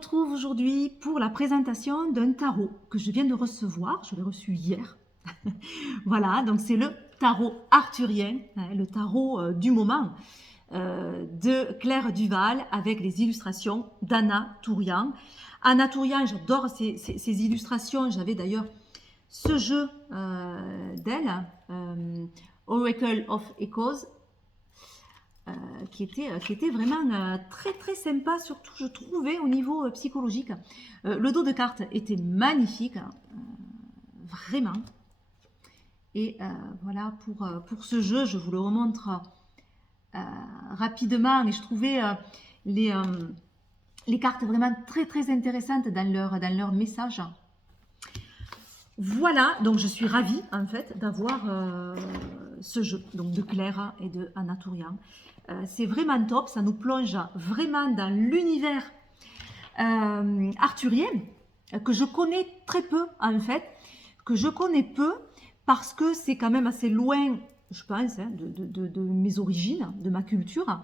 retrouve aujourd'hui pour la présentation d'un tarot que je viens de recevoir. Je l'ai reçu hier. Voilà, donc c'est le tarot arthurien, hein, le tarot du moment de Claire Duval avec les illustrations d'Anna Tourian. Anna Tourian, j'adore ces illustrations. J'avais d'ailleurs ce jeu d'elle, Oracle of Echoes, qui était vraiment très très sympa, surtout je trouvais au niveau psychologique. Le dos de cartes était magnifique, vraiment. Et voilà, pour ce jeu, je vous le remontre rapidement. Et je trouvais les cartes vraiment très très intéressantes dans leur message. Voilà, donc je suis ravie en fait d'avoir ce jeu donc de Claire et de Anna Tourian. C'est vraiment top, ça nous plonge vraiment dans l'univers arthurien que je connais très peu en fait, que je connais peu parce que c'est quand même assez loin, je pense, hein, de mes origines, de ma culture.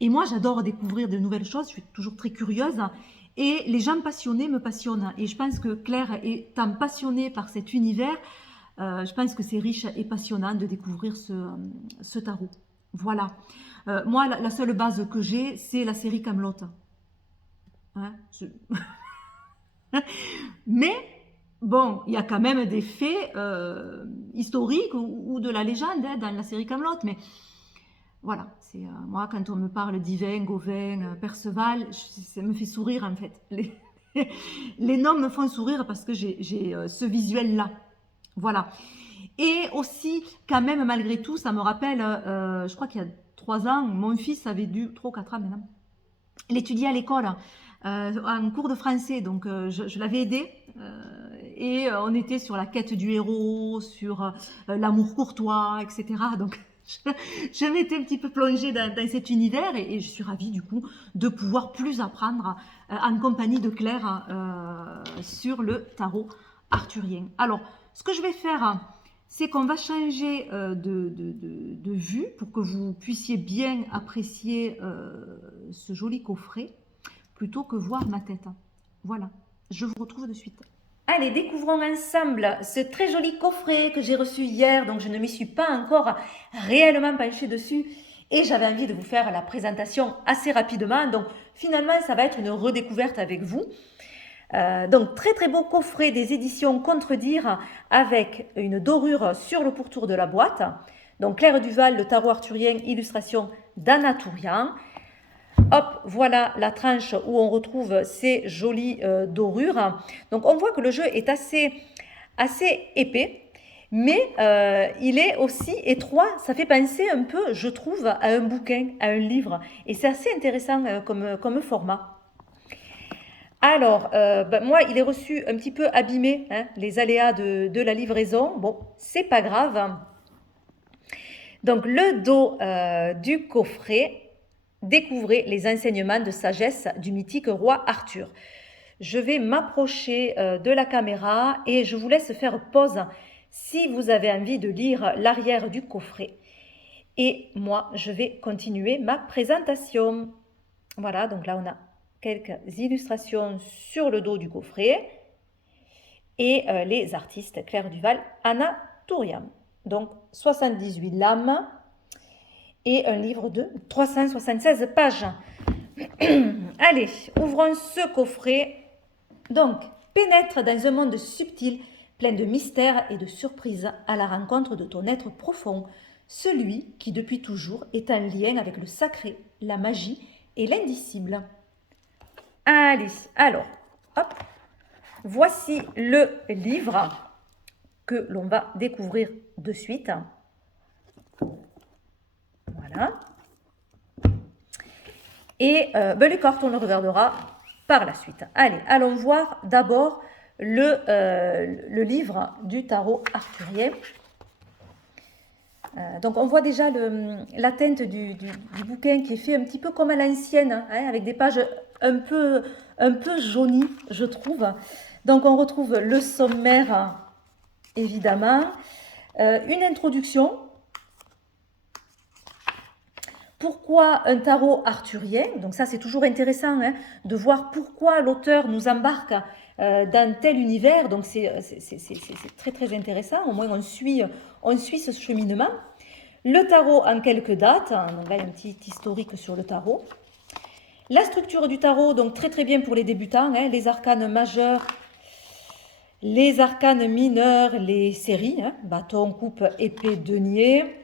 Et moi, j'adore découvrir de nouvelles choses, je suis toujours très curieuse. Et les gens passionnés me passionnent. Et je pense que Claire étant passionnée par cet univers, je pense que c'est riche et passionnant de découvrir ce tarot. Voilà. Moi, la seule base que j'ai, c'est la série Kaamelott. Hein, mais bon, il y a quand même des faits historiques ou de la légende hein, dans la série Kaamelott. Mais voilà, c'est moi quand on me parle d'Yvain, Gauvin, Perceval, ça me fait sourire en fait. Les noms me font sourire parce que j'ai ce visuel-là. Voilà. Et aussi, quand même, malgré tout, ça me rappelle, je crois qu'il y a 3 ans, mon fils avait dû, 3 ou 4 ans maintenant, il étudiait à l'école en cours de français, donc je l'avais aidé. Et on était sur la quête du héros, sur l'amour courtois, etc. Donc je m'étais un petit peu plongée dans cet univers et je suis ravie du coup de pouvoir plus apprendre en compagnie de Claire sur le tarot arthurien. Alors, ce que je vais faire, c'est qu'on va changer de vue pour que vous puissiez bien apprécier ce joli coffret plutôt que voir ma tête. Voilà, je vous retrouve de suite. Allez, découvrons ensemble ce très joli coffret que j'ai reçu hier, donc je ne m'y suis pas encore réellement penchée dessus et j'avais envie de vous faire la présentation assez rapidement. Donc finalement, ça va être une redécouverte avec vous. Donc très très beau coffret des éditions Contredire avec une dorure sur le pourtour de la boîte. Donc Claire Duval, le tarot arthurien, illustration d'Anna Tourian. Hop, voilà la tranche où on retrouve ces jolies dorures. Donc on voit que le jeu est assez épais, mais il est aussi étroit. Ça fait penser un peu, je trouve, à un bouquin, à un livre. Et c'est assez intéressant comme format. Alors, moi, il est reçu un petit peu abîmé, hein, les aléas de la livraison. Bon, c'est pas grave. Donc, le dos du coffret, découvrez les enseignements de sagesse du mythique roi Arthur. Je vais m'approcher de la caméra et je vous laisse faire pause si vous avez envie de lire l'arrière du coffret. Et moi, je vais continuer ma présentation. Voilà, donc là, on a quelques illustrations sur le dos du coffret et les artistes Claire Duval, Anna Tourian. Donc 78 lames et un livre de 376 pages. Allez, ouvrons ce coffret. Donc, pénètre dans un monde subtil, plein de mystères et de surprises à la rencontre de ton être profond, celui qui depuis toujours est en lien avec le sacré, la magie et l'indicible. Allez, alors, hop, voici le livre que l'on va découvrir de suite. Voilà. Et les cartes, on le regardera par la suite. Allez, allons voir d'abord le livre du tarot arthurien. Donc on voit déjà la teinte du bouquin qui est fait un petit peu comme à l'ancienne, hein, avec des pages un peu jaunies, je trouve. Donc on retrouve le sommaire, évidemment, une introduction Pourquoi un tarot arthurien? Donc ça, c'est toujours intéressant hein, de voir pourquoi l'auteur nous embarque dans tel univers. Donc c'est très très intéressant. Au moins, on suit ce cheminement. Le tarot en quelques dates. Donc là, il y a un petit historique sur le tarot. La structure du tarot, donc très très bien pour les débutants. Hein, les arcanes majeurs, les arcanes mineurs, les séries. Hein, bâton, coupe, épée, denier.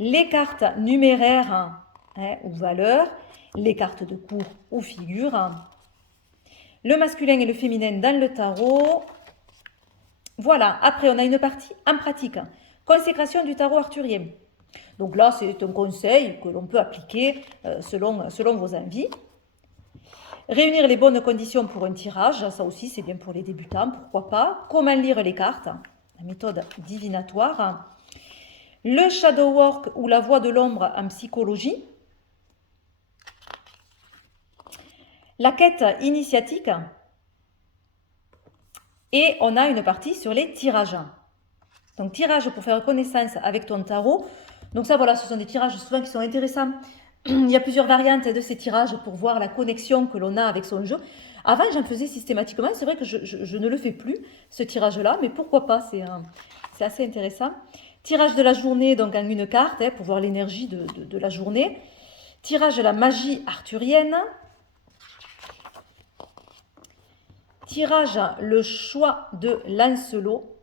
Les cartes numéraires hein, ou valeurs, les cartes de cours ou figures, le masculin et le féminin dans le tarot. Voilà, après on a une partie en pratique, consécration du tarot arthurien. Donc là c'est un conseil que l'on peut appliquer selon vos envies. Réunir les bonnes conditions pour un tirage, ça aussi c'est bien pour les débutants, pourquoi pas. Comment lire les cartes, la méthode divinatoire. Le shadow work ou la voie de l'ombre en psychologie. La quête initiatique. Et on a une partie sur les tirages. Donc tirage pour faire connaissance avec ton tarot. Donc ça voilà, ce sont des tirages souvent qui sont intéressants. Il y a plusieurs variantes de ces tirages pour voir la connexion que l'on a avec son jeu. Avant j'en faisais systématiquement, c'est vrai que je ne le fais plus, ce tirage-là, mais pourquoi pas, c'est assez intéressant. Tirage de la journée, donc en une carte, hein, pour voir l'énergie de la journée. Tirage de la magie arthurienne. Tirage le choix de Lancelot.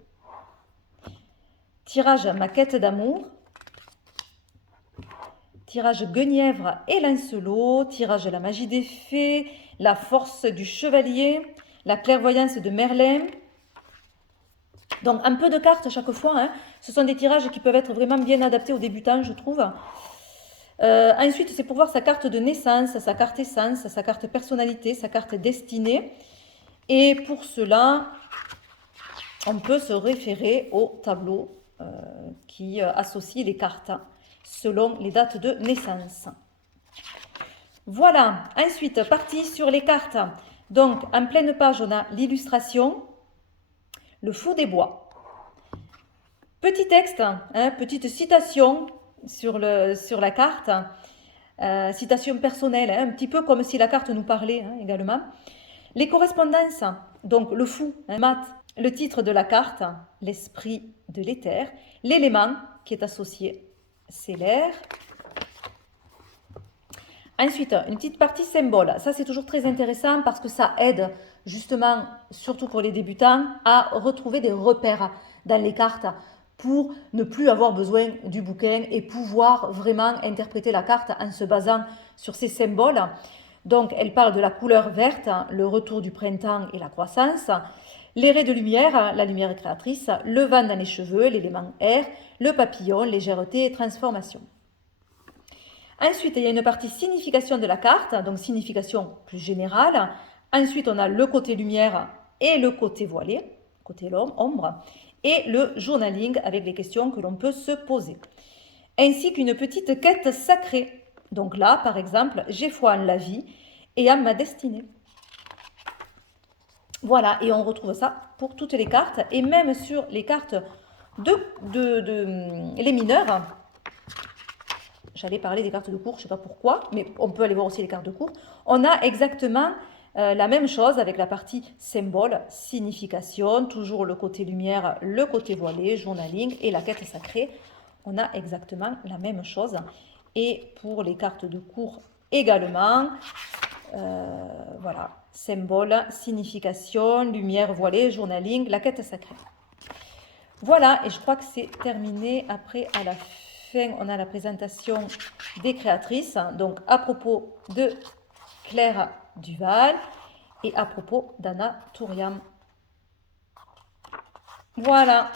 Tirage ma quête d'amour. Tirage Guenièvre et Lancelot. Tirage la magie des fées. La force du chevalier. La clairvoyance de Merlin. Donc un peu de cartes chaque fois. Hein. Ce sont des tirages qui peuvent être vraiment bien adaptés aux débutants, je trouve. Ensuite, c'est pour voir sa carte de naissance, sa carte essence, sa carte personnalité, sa carte destinée. Et pour cela, on peut se référer au tableau qui associe les cartes selon les dates de naissance. Voilà, ensuite, partie sur les cartes. Donc, en pleine page, on a l'illustration, le fou des bois. Petit texte, hein, petite citation sur la carte, citation personnelle, hein, un petit peu comme si la carte nous parlait hein, également. Les correspondances, donc le fou, hein, mat, le titre de la carte, l'esprit de l'éther, l'élément qui est associé, c'est l'air. Ensuite, une petite partie symbole. Ça, c'est toujours très intéressant parce que ça aide justement, surtout pour les débutants, à retrouver des repères dans les cartes pour ne plus avoir besoin du bouquin et pouvoir vraiment interpréter la carte en se basant sur ces symboles. Donc, elle parle de la couleur verte, le retour du printemps et la croissance, les raies de lumière, la lumière créatrice, le vent dans les cheveux, l'élément air, le papillon, légèreté et transformation. Ensuite, il y a une partie signification de la carte, donc signification plus générale. Ensuite, on a le côté lumière et le côté voilé, côté ombre, et le journaling avec les questions que l'on peut se poser. Ainsi qu'une petite quête sacrée. Donc là, par exemple, j'ai foi en la vie et en ma destinée. Voilà, et on retrouve ça pour toutes les cartes, et même sur les cartes les mineurs. J'allais parler des cartes de cours, je ne sais pas pourquoi, mais on peut aller voir aussi les cartes de cours. On a exactement la même chose avec la partie symbole, signification, toujours le côté lumière, le côté voilé, journaling et la quête sacrée. On a exactement la même chose. Et pour les cartes de cours également, voilà, symbole, signification, lumière voilée, journaling, la quête sacrée. Voilà, et je crois que c'est terminé. Après, à la fin, on a la présentation des créatrices. Donc, à propos de Claire Duval et à propos d'Anna Touriam. Voilà.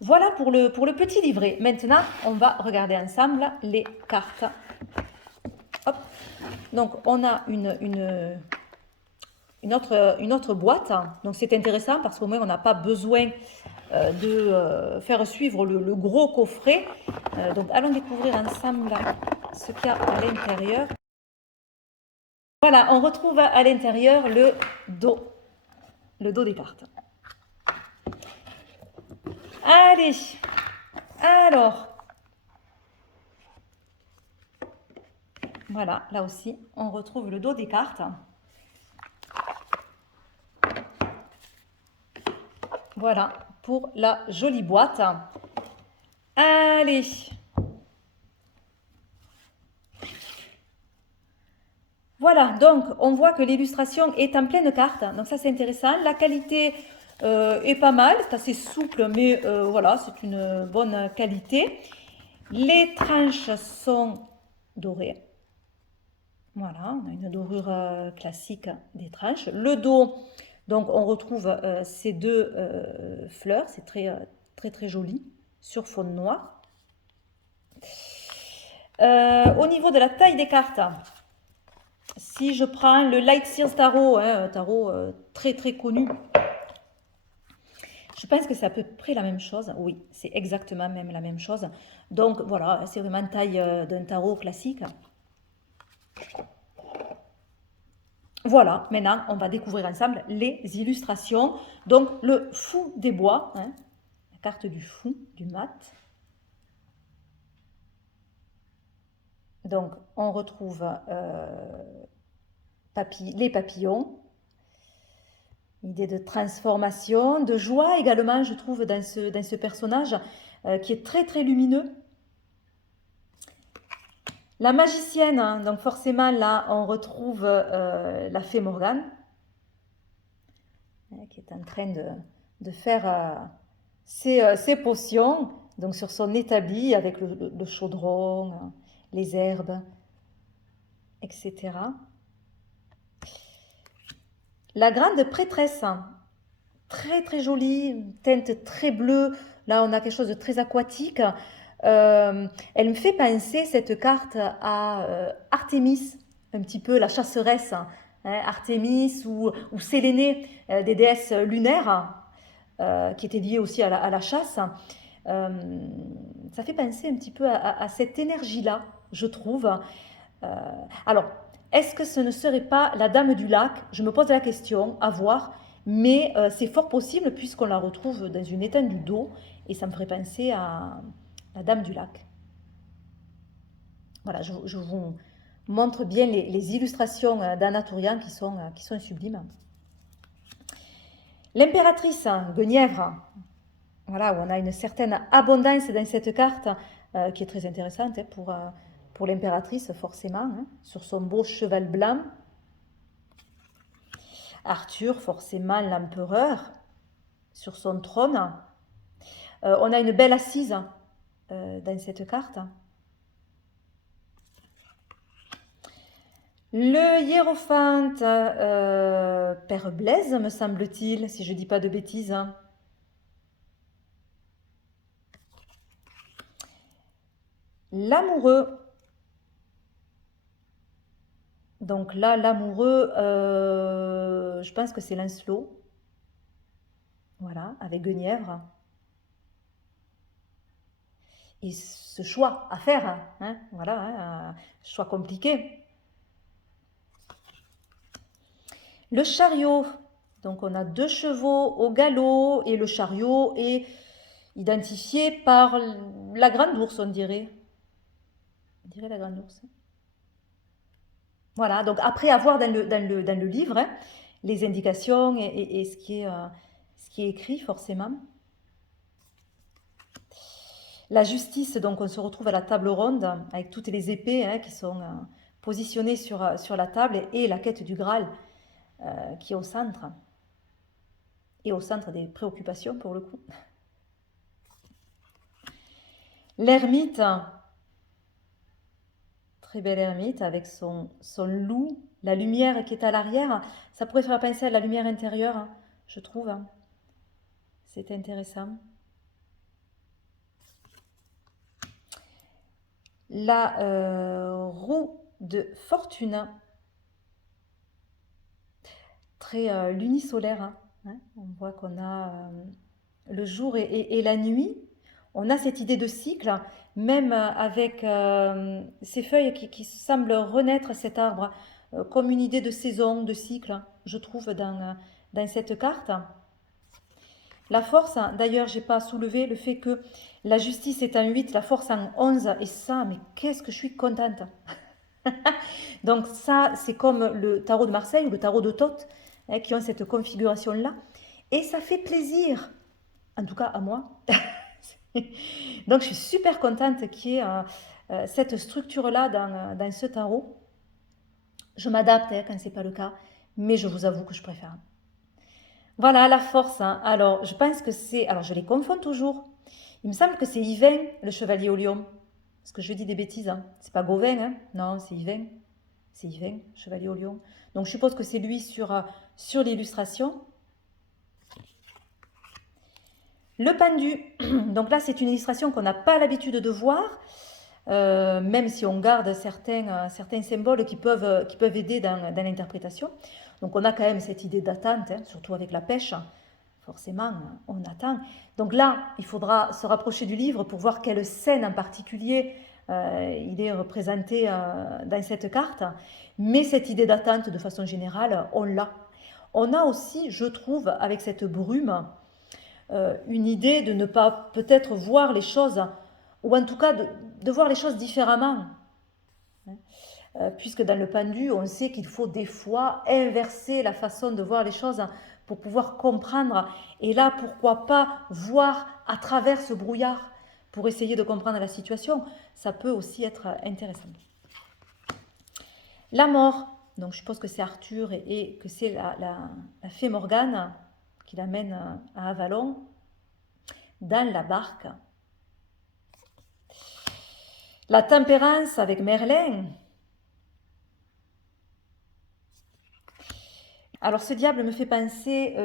Voilà pour le petit livret. Maintenant, on va regarder ensemble les cartes. Hop. Donc, on a une autre boîte. Donc, c'est intéressant parce qu'au moins, on n'a pas besoin de faire suivre le gros coffret. Donc, allons découvrir ensemble ce qu'il y a à l'intérieur. Voilà, on retrouve à l'intérieur le dos des cartes. Allez, alors, Voilà, là aussi, on retrouve le dos des cartes. Voilà, pour la jolie boîte. Allez. Voilà, donc on voit que l'illustration est en pleine carte. Donc ça, c'est intéressant. La qualité est pas mal, c'est assez souple, mais voilà, c'est une bonne qualité. Les tranches sont dorées. Voilà, on a une dorure classique des tranches. Le dos, donc on retrouve ces deux fleurs, c'est très joli, sur fond noir. Au niveau de la taille des cartes, si je prends le Light Seals Tarot, un tarot très connu, je pense que c'est à peu près la même chose. Oui, c'est exactement même la même chose. Donc voilà, c'est vraiment taille d'un tarot classique. Voilà, maintenant on va découvrir ensemble les illustrations. Donc le fou des bois, hein, la carte du fou, du mat. Donc on retrouve les papillons, idée de transformation, de joie également, je trouve, dans ce personnage qui est très lumineux. La magicienne, hein, donc forcément là on retrouve la fée Morgane, qui est en train de faire ses potions, donc sur son établi avec le chaudron, les herbes, etc. La grande prêtresse, très jolie, teinte très bleue, là on a quelque chose de très aquatique. Elle me fait penser cette carte à Artémis, un petit peu la chasseresse, hein, Artémis ou Sélénée, des déesses lunaires, qui étaient liées aussi à la chasse. Ça fait penser un petit peu à cette énergie-là, je trouve. Alors, est-ce que ce ne serait pas la Dame du Lac? Je me pose la question, à voir, mais c'est fort possible puisqu'on la retrouve dans une étendue d'eau et ça me ferait penser à la Dame du Lac. Voilà, je vous montre bien les illustrations d'Anna Tourian qui sont sublimes. L'impératrice Guenièvre, voilà, où on a une certaine abondance dans cette carte qui est très intéressante pour l'impératrice forcément, hein, sur son beau cheval blanc. Arthur, forcément l'empereur, sur son trône. On a une belle assise dans cette carte. Le hiérophante Père Blaise, me semble-t-il, si je ne dis pas de bêtises. L'amoureux. Donc là, l'amoureux, je pense que c'est Lancelot. Voilà, avec Guenièvre. Et ce choix à faire, hein, voilà, hein, choix compliqué. Le chariot, donc on a deux chevaux au galop et le chariot est identifié par la grande ours, on dirait. On dirait la grande ours. Voilà, donc après avoir dans le livre, hein, les indications et ce qui est écrit forcément. La justice, donc on se retrouve à la table ronde avec toutes les épées hein, qui sont positionnées sur la table et la quête du Graal qui est au centre. Et au centre des préoccupations pour le coup. L'ermite, très belle ermite avec son loup, la lumière qui est à l'arrière, ça pourrait faire penser à la lumière intérieure, je trouve. C'est intéressant. La roue de fortune, très lunisolaire. Hein. On voit qu'on a le jour et la nuit. On a cette idée de cycle, même avec ces feuilles qui semblent renaître cet arbre, comme une idée de saison, de cycle, je trouve, dans cette carte. La force, d'ailleurs, je n'ai pas soulevé le fait que la justice est en 8, la force en 11, et ça, mais qu'est-ce que je suis contente. Donc ça, c'est comme le tarot de Marseille ou le tarot de Thoth, hein, qui ont cette configuration-là. Et ça fait plaisir, en tout cas à moi. Donc je suis super contente qu'il y ait cette structure-là dans ce tarot. Je m'adapte hein, quand ce n'est pas le cas, mais je vous avoue que je préfère. Voilà, la force. Hein. Alors, je pense que c'est... Alors, je les confonds toujours. Il me semble que c'est Yvain, le chevalier au lion. Parce que je dis des bêtises. Hein. C'est pas Gauvin, hein. Non, c'est Yvain. C'est Yvain, chevalier au lion. Donc, je suppose que c'est lui sur l'illustration. Le pendu. Donc là, c'est une illustration qu'on n'a pas l'habitude de voir. Même si on garde certains symboles qui peuvent aider dans l'interprétation. Donc on a quand même cette idée d'attente, hein, surtout avec la pêche. Forcément, on attend. Donc là, il faudra se rapprocher du livre pour voir quelle scène en particulier il est représenté dans cette carte. Mais cette idée d'attente, de façon générale, on l'a. On a aussi, je trouve, avec cette brume, une idée de ne pas peut-être voir les choses, ou en tout cas de voir les choses différemment. Puisque dans le pendu, on sait qu'il faut des fois inverser la façon de voir les choses pour pouvoir comprendre. Et là, pourquoi pas voir à travers ce brouillard pour essayer de comprendre la situation. Ça peut aussi être intéressant. La mort, donc je suppose que c'est Arthur et que c'est la fée Morgane qui l'amène à Avalon dans la barque. La tempérance avec Merlin. Alors ce diable me fait penser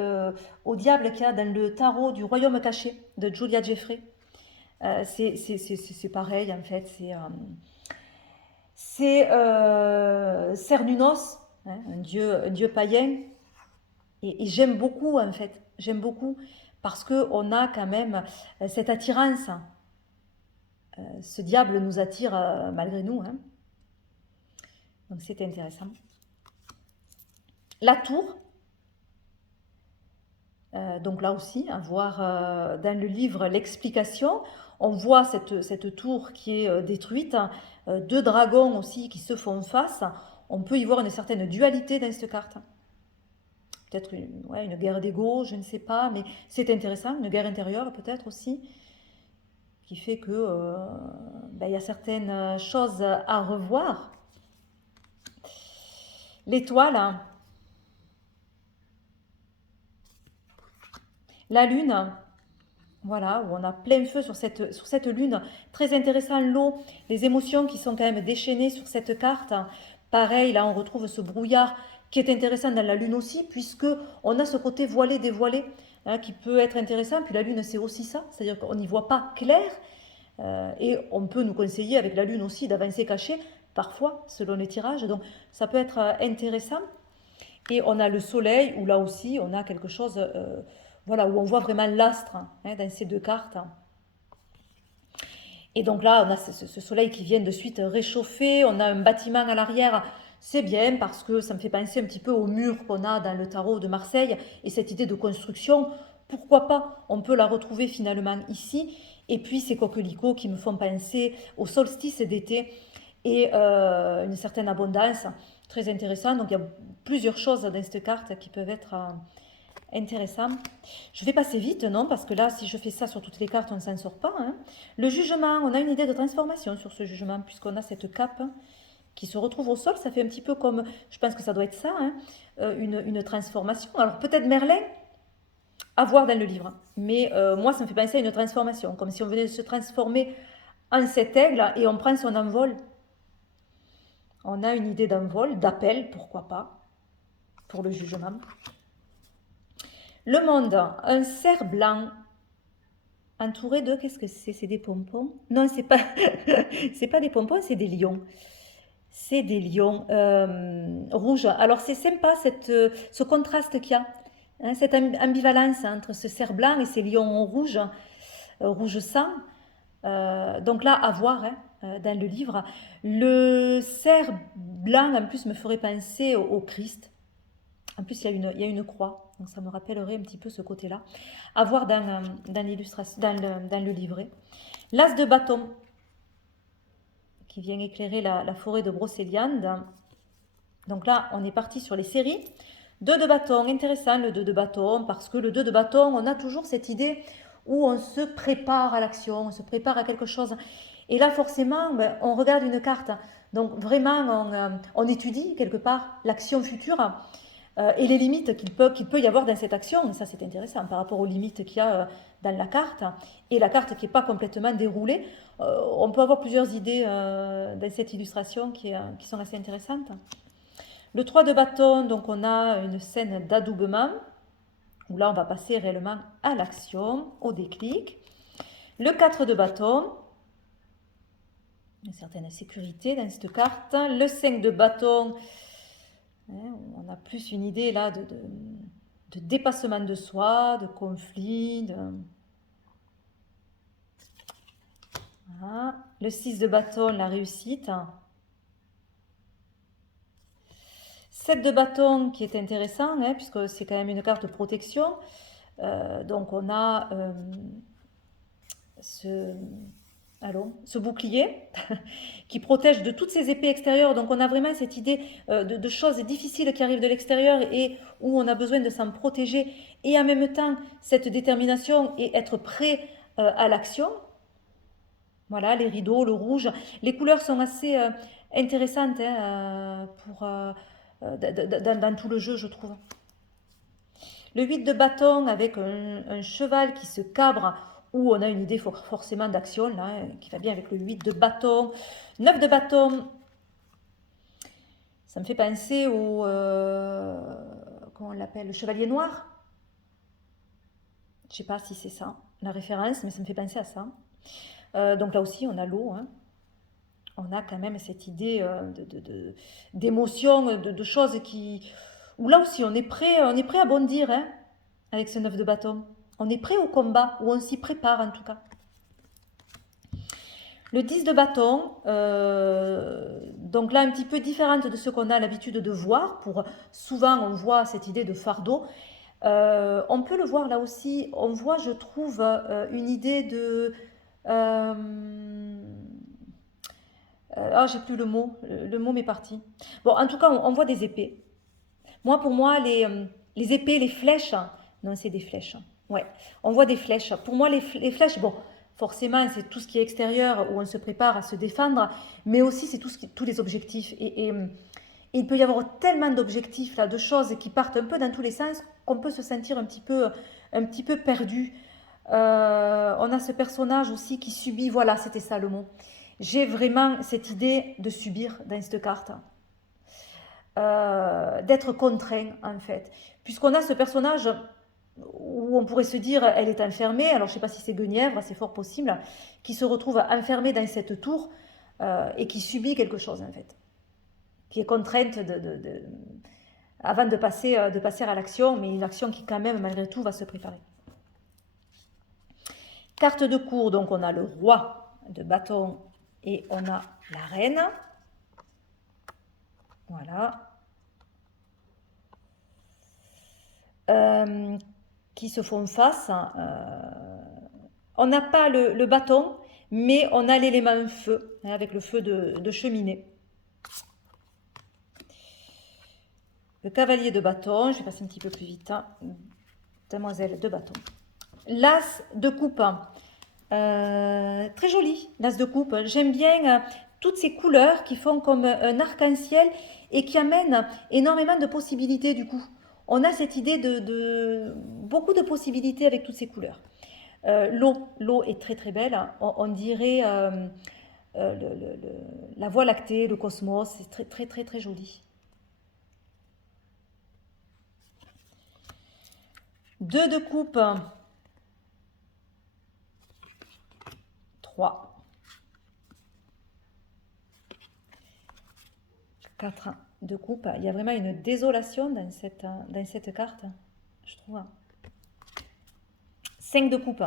au diable qu'il y a dans le tarot du Royaume caché de Julia Jeffrey. C'est pareil en fait, c'est Cernunnos, hein, un dieu païen. Et j'aime beaucoup en fait, j'aime beaucoup parce qu'on a quand même cette attirance. Ce diable nous attire malgré nous. Hein. Donc c'est intéressant. La tour. Donc là aussi, à voir dans le livre l'explication, on voit cette tour qui est détruite, deux dragons aussi qui se font face. On peut y voir une certaine dualité dans cette carte. Peut-être une guerre d'ego, je ne sais pas, mais c'est intéressant, une guerre intérieure peut-être aussi, qui fait que y a certaines choses à revoir. L'étoile, hein. La lune, voilà, où on a plein feu sur cette lune. Très intéressant, l'eau, les émotions qui sont quand même déchaînées sur cette carte. Pareil, là on retrouve ce brouillard qui est intéressant dans la lune aussi, puisque on a ce côté voilé, dévoilé, hein, qui peut être intéressant. Puis la lune, c'est aussi ça, c'est-à-dire qu'on n'y voit pas clair. Et on peut nous conseiller avec la lune aussi d'avancer caché, parfois, selon les tirages. Donc ça peut être intéressant. Et on a le soleil, où là aussi, on a quelque chose... voilà, où on voit vraiment l'astre hein, dans ces deux cartes. Et donc là, on a ce soleil qui vient de suite réchauffer, on a un bâtiment à l'arrière, c'est bien parce que ça me fait penser un petit peu au mur qu'on a dans le tarot de Marseille, et cette idée de construction, pourquoi pas, on peut la retrouver finalement ici, et puis ces coquelicots qui me font penser au solstice d'été, et une certaine abondance, très intéressant, donc il y a plusieurs choses dans cette carte qui peuvent être... intéressant. Je vais passer vite, non? Parce que là, si je fais ça sur toutes les cartes, on ne s'en sort pas. Hein. Le jugement, on a une idée de transformation sur ce jugement, puisqu'on a cette cape qui se retrouve au sol. Ça fait un petit peu comme, je pense que ça doit être ça, hein, une transformation. Alors peut-être Merlin, à voir dans le livre. Mais moi, ça me fait penser à une transformation, comme si on venait de se transformer en cet aigle et on prend son envol. On a une idée d'envol, d'appel, pourquoi pas, pour le jugement. Le monde, un cerf blanc entouré de, qu'est-ce que c'est? C'est des pompons? Non, c'est pas, c'est pas des pompons, c'est des lions. C'est des lions rouges. Alors c'est sympa ce contraste qu'il y a, hein, cette ambivalence entre ce cerf blanc et ces lions rouges, rouge sang. Donc là, à voir hein, dans le livre. Le cerf blanc, en plus, me ferait penser au Christ. En plus, il y a une croix. Donc ça me rappellerait un petit peu ce côté-là. À voir dans l'illustration, dans le livret. L'as de bâton, qui vient éclairer la forêt de Brocéliande. Donc là, on est parti sur les séries. 2 de bâton, intéressant le 2 de bâton, parce que le 2 de bâton, on a toujours cette idée où on se prépare à l'action, on se prépare à quelque chose. Et là, forcément, ben, on regarde une carte. Donc vraiment, on étudie quelque part l'action future et les limites qu'il peut y avoir dans cette action. Et ça, c'est intéressant par rapport aux limites qu'il y a dans la carte. Et la carte qui n'est pas complètement déroulée. On peut avoir plusieurs idées dans cette illustration qui sont assez intéressantes. Le 3 de bâton, donc on a une scène d'adoubement, où là on va passer réellement à l'action, au déclic. Le 4 de bâton, une certaine sécurité dans cette carte. Le 5 de bâton, on a plus une idée là de dépassement de soi, de conflit. Voilà. Le 6 de bâton, la réussite. 7 de bâton qui est intéressant, puisque c'est quand même une carte de protection. Donc on a ce bouclier qui protège de toutes ces épées extérieures. Donc on a vraiment cette idée de choses difficiles qui arrivent de l'extérieur et où on a besoin de s'en protéger. Et en même temps, cette détermination et être prêt à l'action. Voilà, les rideaux, le rouge. Les couleurs sont assez intéressantes dans tout le jeu, je trouve. Le 8 de bâton avec un cheval qui se cabre, où on a une idée forcément d'action, là, qui va bien avec le 8 de bâton. 9 de bâton, ça me fait penser au... comment on l'appelle? Le chevalier noir. Je ne sais pas si c'est ça, la référence, mais ça me fait penser à ça. Donc là aussi, on a l'eau. On a quand même cette idée d'émotion, de choses qui... Où là aussi, on est prêt à bondir avec ce 9 de bâton. On est prêt au combat, ou on s'y prépare en tout cas. Le 10 de bâton, donc là un petit peu différente de ce qu'on a l'habitude de voir. Souvent, on voit cette idée de fardeau. On peut le voir là aussi, on voit, je trouve, une idée de... j'ai plus le mot m'est parti. Bon, en tout cas, on voit des épées. Pour moi, les épées, les flèches, non, c'est des flèches. Ouais, on voit des flèches. Pour moi, les flèches, bon, forcément, c'est tout ce qui est extérieur où on se prépare à se défendre, mais aussi c'est tous les objectifs. Et il peut y avoir tellement d'objectifs, là, de choses qui partent un peu dans tous les sens qu'on peut se sentir un petit peu perdu. On a ce personnage aussi qui subit, voilà, c'était ça le mot. J'ai vraiment cette idée de subir dans cette carte. D'être contraint en fait. Puisqu'on a ce personnage où on pourrait se dire elle est enfermée, alors je ne sais pas si c'est Guenièvre, c'est fort possible, qui se retrouve enfermée dans cette tour et qui subit quelque chose en fait. Qui est contrainte avant de passer à l'action, mais une action qui quand même malgré tout va se préparer. Carte de cour, donc on a le roi de bâton et on a la reine. Voilà. Qui se font face. On n'a pas le bâton, mais on a l'élément feu, avec le feu de cheminée. Le cavalier de bâton, je vais passer un petit peu plus vite. Demoiselle de bâton. L'as de coupe. Très joli, l'as de coupe. J'aime bien toutes ces couleurs qui font comme un arc-en-ciel et qui amènent énormément de possibilités du coup. On a cette idée de beaucoup de possibilités avec toutes ces couleurs. L'eau est très très belle. On dirait la Voie lactée, le cosmos. C'est très très très très joli. 2 de coupe. 3. 4 de coupe. Il y a vraiment une désolation dans cette carte, je trouve. 5 de coupe.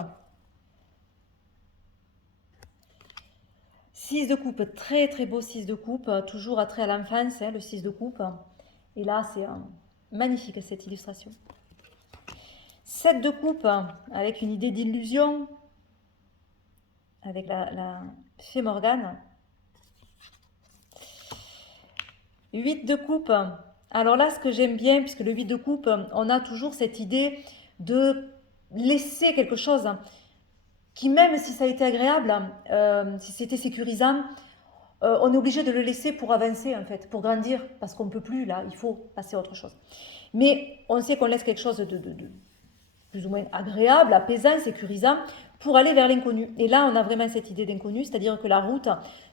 6 de coupe. Très très beau 6 de coupe. Toujours attrait à l'enfance, le 6 de coupe. Et là, c'est magnifique cette illustration. 7 de coupe avec une idée d'illusion. Avec la fée Morgane. 8 de coupe. Alors là, ce que j'aime bien, puisque le 8 de coupe, on a toujours cette idée de laisser quelque chose qui, même si ça a été agréable, si c'était sécurisant, on est obligé de le laisser pour avancer, en fait, pour grandir, parce qu'on ne peut plus, là, il faut passer à autre chose. Mais on sait qu'on laisse quelque chose de plus ou moins agréable, apaisant, sécurisant, pour aller vers l'inconnu. Et là, on a vraiment cette idée d'inconnu, c'est-à-dire que la route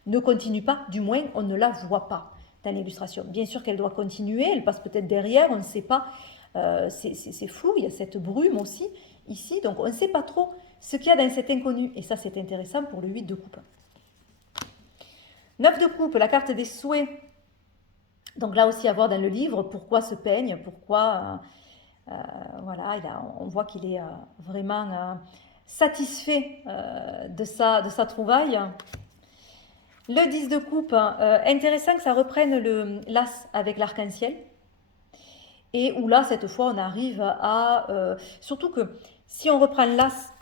ne continue pas, du moins, on ne la voit pas dans l'illustration. Bien sûr qu'elle doit continuer, elle passe peut-être derrière, on ne sait pas, c'est flou, il y a cette brume aussi, ici, donc on ne sait pas trop ce qu'il y a dans cet inconnu. Et ça, c'est intéressant pour le 8 de coupe. 9 de coupe, la carte des souhaits. Donc là aussi, à voir dans le livre, pourquoi ce peigne, pourquoi... voilà, on voit qu'il est vraiment satisfait de sa trouvaille. Le 10 de coupe, intéressant que ça reprenne l'as avec l'arc-en-ciel. Et où là, cette fois, on arrive à... surtout que si on reprend l'as...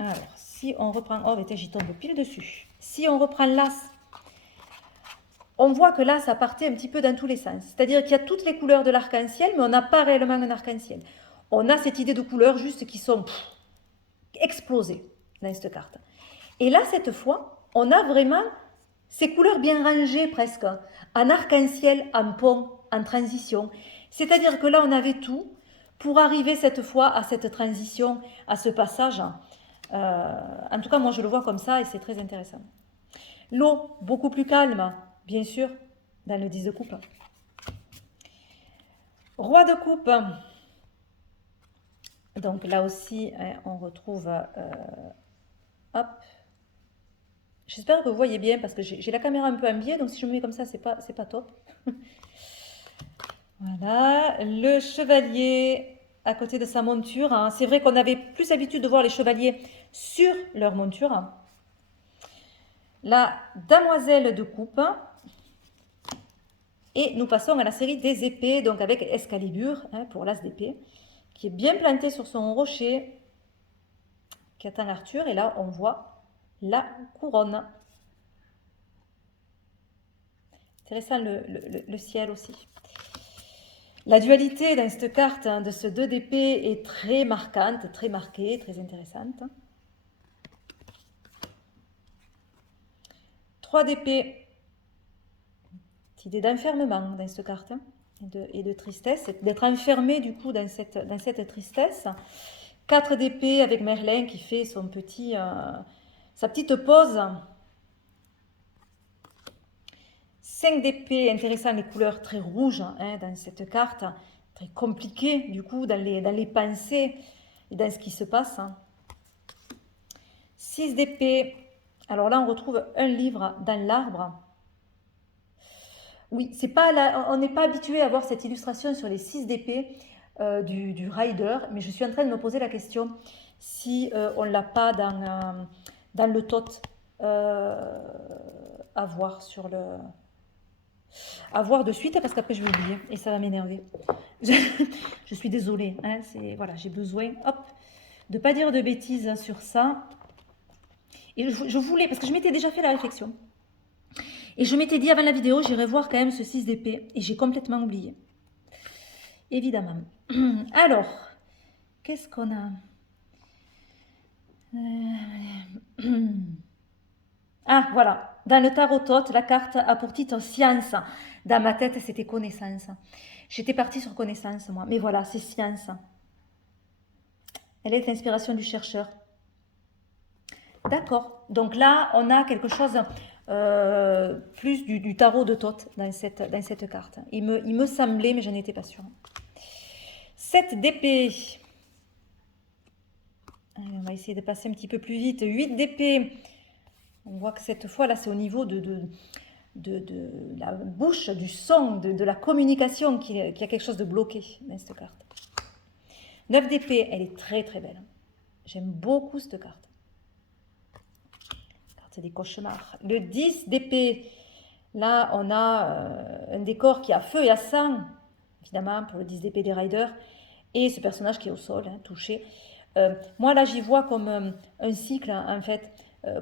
Alors, si on reprend... Oh, j'y tombe pile dessus. Si on reprend l'as, on voit que là, ça partait un petit peu dans tous les sens. C'est-à-dire qu'il y a toutes les couleurs de l'arc-en-ciel, mais on n'a pas réellement un arc-en-ciel. On a cette idée de couleurs juste qui sont explosées dans cette carte. Et là, cette fois, on a vraiment ces couleurs bien rangées presque, en arc-en-ciel, en pont, en transition. C'est-à-dire que là, on avait tout pour arriver cette fois à cette transition, à ce passage. En tout cas, moi, je le vois comme ça et c'est très intéressant. L'eau, beaucoup plus calme, bien sûr, dans le 10 de coupe. Roi de coupe. Donc là aussi, on retrouve... hop. J'espère que vous voyez bien parce que j'ai la caméra un peu en biais, donc si je me mets comme ça, c'est pas top. Voilà, le chevalier à côté de sa monture. Hein. C'est vrai qu'on avait plus l'habitude de voir les chevaliers sur leur monture. La demoiselle de coupe. Et nous passons à la série des épées, donc avec Excalibur, hein, pour l'as d'épée, qui est bien planté sur son rocher, qui attend Arthur. Et là, on voit la couronne. Intéressant le ciel aussi. La dualité dans cette carte hein, de ce 2 d'épée est très marquante, très marquée, très intéressante. 3 d'épée. Idée d'enfermement dans cette carte hein, et de tristesse, d'être enfermé du coup dans cette tristesse. 4 d'épée avec Merlin qui fait sa petite pause. 5 d'épée, intéressant les couleurs très rouges hein, dans cette carte, très compliqué du coup dans les pensées et dans ce qui se passe. 6 d'épée, alors là on retrouve un livre dans l'arbre. Oui, on n'est pas habitué à voir cette illustration sur les 6 d'épée du rider, mais je suis en train de me poser la question si on ne l'a pas dans le tot à voir à voir de suite parce qu'après je vais oublier et ça va m'énerver. Je suis désolée, hein, voilà, j'ai besoin de ne pas dire de bêtises sur ça. Et je voulais, parce que je m'étais déjà fait la réflexion. Et je m'étais dit avant la vidéo, j'irai voir quand même ce 6 d'épée. Et j'ai complètement oublié. Évidemment. Alors, qu'est-ce qu'on a Ah, voilà. Dans le tarot tot, la carte a pour titre science. Dans ma tête, c'était connaissance. J'étais partie sur connaissance, moi. Mais voilà, c'est science. Elle est l'inspiration du chercheur. D'accord. Donc là, on a quelque chose... plus du tarot de Thoth dans cette carte. Il me semblait, mais je n'étais pas sûre. 7 d'épée. On va essayer de passer un petit peu plus vite. 8 d'épée. On voit que cette fois, là, c'est au niveau de la bouche, du son, de la communication qu'il y a quelque chose de bloqué dans cette carte. 9 d'épée, elle est très très belle. J'aime beaucoup cette carte. Des cauchemars. Le 10 d'épée, là on a un décor qui a feu et à sang, évidemment pour le 10 d'épée des riders, et ce personnage qui est au sol, hein, touché. Moi là j'y vois comme un cycle en fait,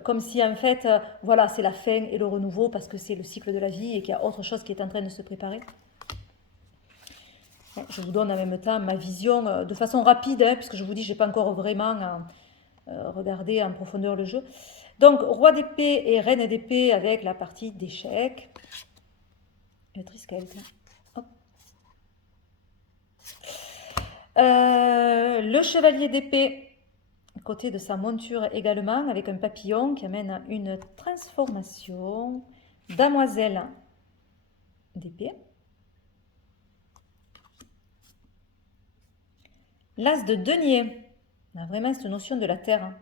comme si en fait, voilà, c'est la fin et le renouveau parce que c'est le cycle de la vie et qu'il y a autre chose qui est en train de se préparer. Je vous donne en même temps ma vision de façon rapide, hein, puisque je vous dis, je n'ai pas encore vraiment regardé en profondeur le jeu. Donc, roi d'épée et reine d'épée avec la partie d'échecs. Le Triskelt. Le chevalier d'épée, côté de sa monture également, avec un papillon qui amène à une transformation. Damoiselle d'épée. L'as de denier. On a vraiment cette notion de la terre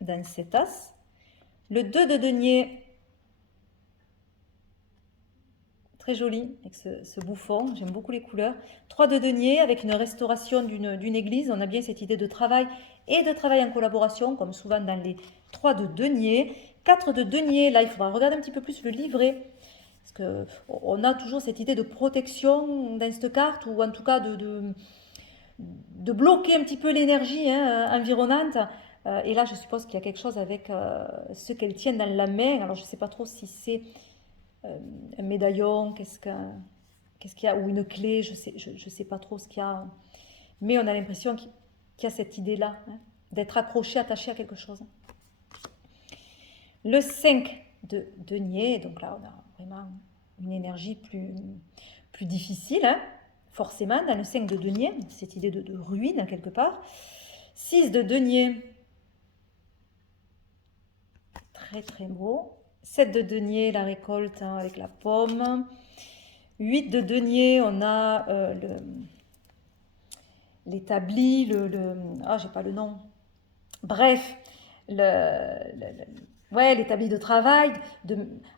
dans cet as. Le 2 de denier. Très joli, avec ce bouffon, j'aime beaucoup les couleurs. 3 de denier, avec une restauration d'une église. On a bien cette idée de travail et de travail en collaboration, comme souvent dans les 3 de denier. 4 de denier, là il faudra regarder un petit peu plus le livret. Parce qu'on a toujours cette idée de protection dans cette carte, ou en tout cas de bloquer un petit peu l'énergie environnante. Et là, je suppose qu'il y a quelque chose avec ce qu'elle tient dans la main. Alors, je ne sais pas trop si c'est un médaillon, qu'est-ce qu'il y a, ou une clé, je sais pas trop ce qu'il y a. Mais on a l'impression qu'il y a cette idée-là, hein, d'être accroché, attaché à quelque chose. Le 5 de denier, donc là, on a vraiment une énergie plus difficile, hein, forcément, dans le 5 de denier, cette idée de ruine, quelque part. 6 de denier, très très beau. 7 de denier, la récolte hein, avec la pomme. 8 de denier, on a l'établi, ah, j'ai pas le nom. Bref, ouais, l'établi de travail.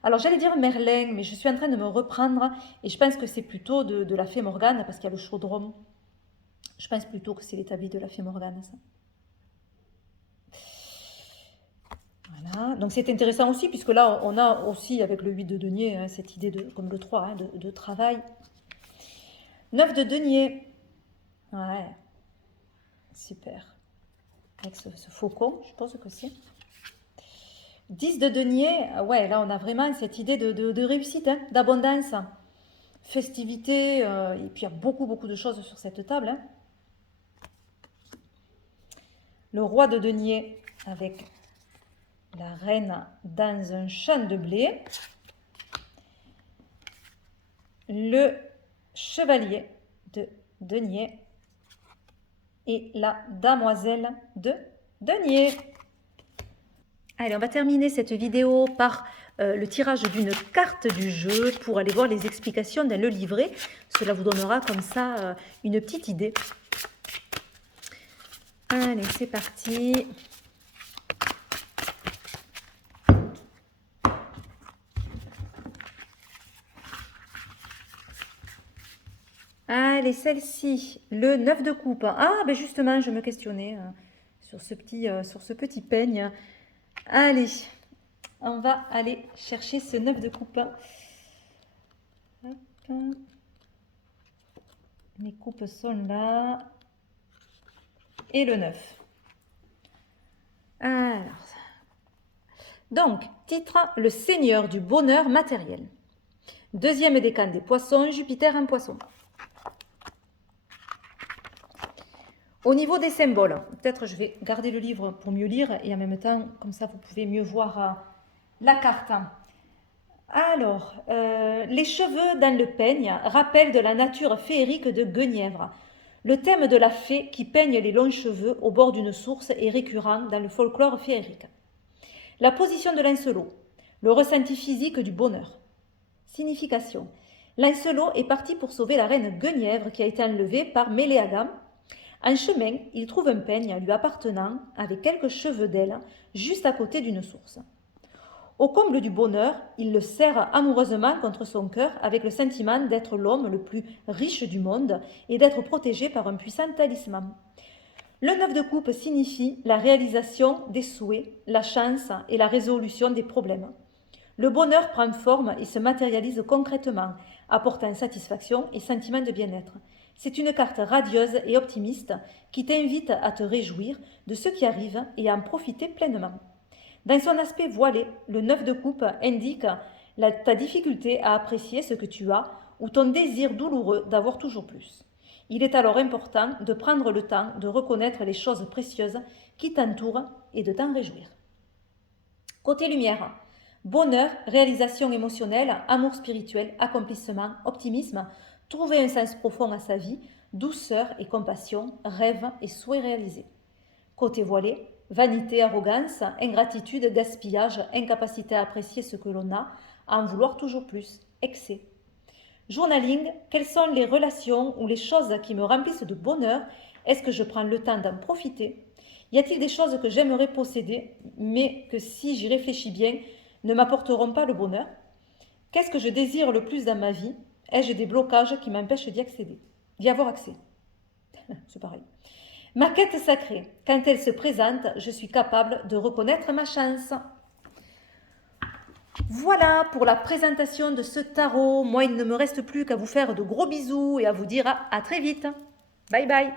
Alors, j'allais dire Merlin, mais je suis en train de me reprendre et je pense que c'est plutôt de la fée Morgane parce qu'il y a le chaudron. Je pense plutôt que c'est l'établi de la fée Morgane, ça. Voilà. Donc c'est intéressant aussi, puisque là, on a aussi, avec le 8 de denier, hein, cette idée, comme le 3, hein, de travail. 9 de denier. Ouais. Super. Avec ce faucon, je pense que c'est. 10 de denier. Ouais, là, on a vraiment cette idée de réussite, hein, d'abondance, festivité. Et puis, il y a beaucoup, beaucoup de choses sur cette table. Hein. Le roi de denier avec la reine dans un champ de blé. Le chevalier de denier et la damoiselle de denier. Allez, on va terminer cette vidéo par le tirage d'une carte du jeu pour aller voir les explications dans le livret. Cela vous donnera comme ça une petite idée. Allez, c'est parti. Allez, celle-ci, le 9 de coupe. Ah, ben justement, je me questionnais sur ce petit peigne. Allez, on va aller chercher ce 9 de coupe. Hop. Mes coupes sont là. Et le 9. Alors, donc, titre, le seigneur du bonheur matériel. Deuxième décan des poissons, Jupiter en poisson. Au niveau des symboles, peut-être je vais garder le livre pour mieux lire et en même temps, comme ça, vous pouvez mieux voir la carte. Alors, les cheveux dans le peigne rappellent de la nature féerique de Guenièvre. Le thème de la fée qui peigne les longs cheveux au bord d'une source est récurrent dans le folklore féerique. La position de Lancelot, le ressenti physique du bonheur. Signification. Lancelot est parti pour sauver la reine Guenièvre qui a été enlevée par Méléagam. En chemin, il trouve un peigne lui appartenant avec quelques cheveux d'elle juste à côté d'une source. Au comble du bonheur, il le serre amoureusement contre son cœur avec le sentiment d'être l'homme le plus riche du monde et d'être protégé par un puissant talisman. Le 9 de coupe signifie la réalisation des souhaits, la chance et la résolution des problèmes. Le bonheur prend forme et se matérialise concrètement, apportant satisfaction et sentiment de bien-être. C'est une carte radieuse et optimiste qui t'invite à te réjouir de ce qui arrive et à en profiter pleinement. Dans son aspect voilé, le 9 de coupe indique ta difficulté à apprécier ce que tu as ou ton désir douloureux d'avoir toujours plus. Il est alors important de prendre le temps de reconnaître les choses précieuses qui t'entourent et de t'en réjouir. Côté lumière, bonheur, réalisation émotionnelle, amour spirituel, accomplissement, optimisme, trouver un sens profond à sa vie, douceur et compassion, rêve et souhait réalisés. Côté voilé, vanité, arrogance, ingratitude, gaspillage, incapacité à apprécier ce que l'on a, à en vouloir toujours plus, excès. Journaling, quelles sont les relations ou les choses qui me remplissent de bonheur? Est-ce que je prends le temps d'en profiter? Y a-t-il des choses que j'aimerais posséder, mais que si j'y réfléchis bien, ne m'apporteront pas le bonheur? Qu'est-ce que je désire le plus dans ma vie? Ai-je des blocages qui m'empêchent d'y avoir accès? C'est pareil. Ma quête sacrée, quand elle se présente, je suis capable de reconnaître ma chance. Voilà pour la présentation de ce tarot. Moi, il ne me reste plus qu'à vous faire de gros bisous et à vous dire à très vite. Bye bye.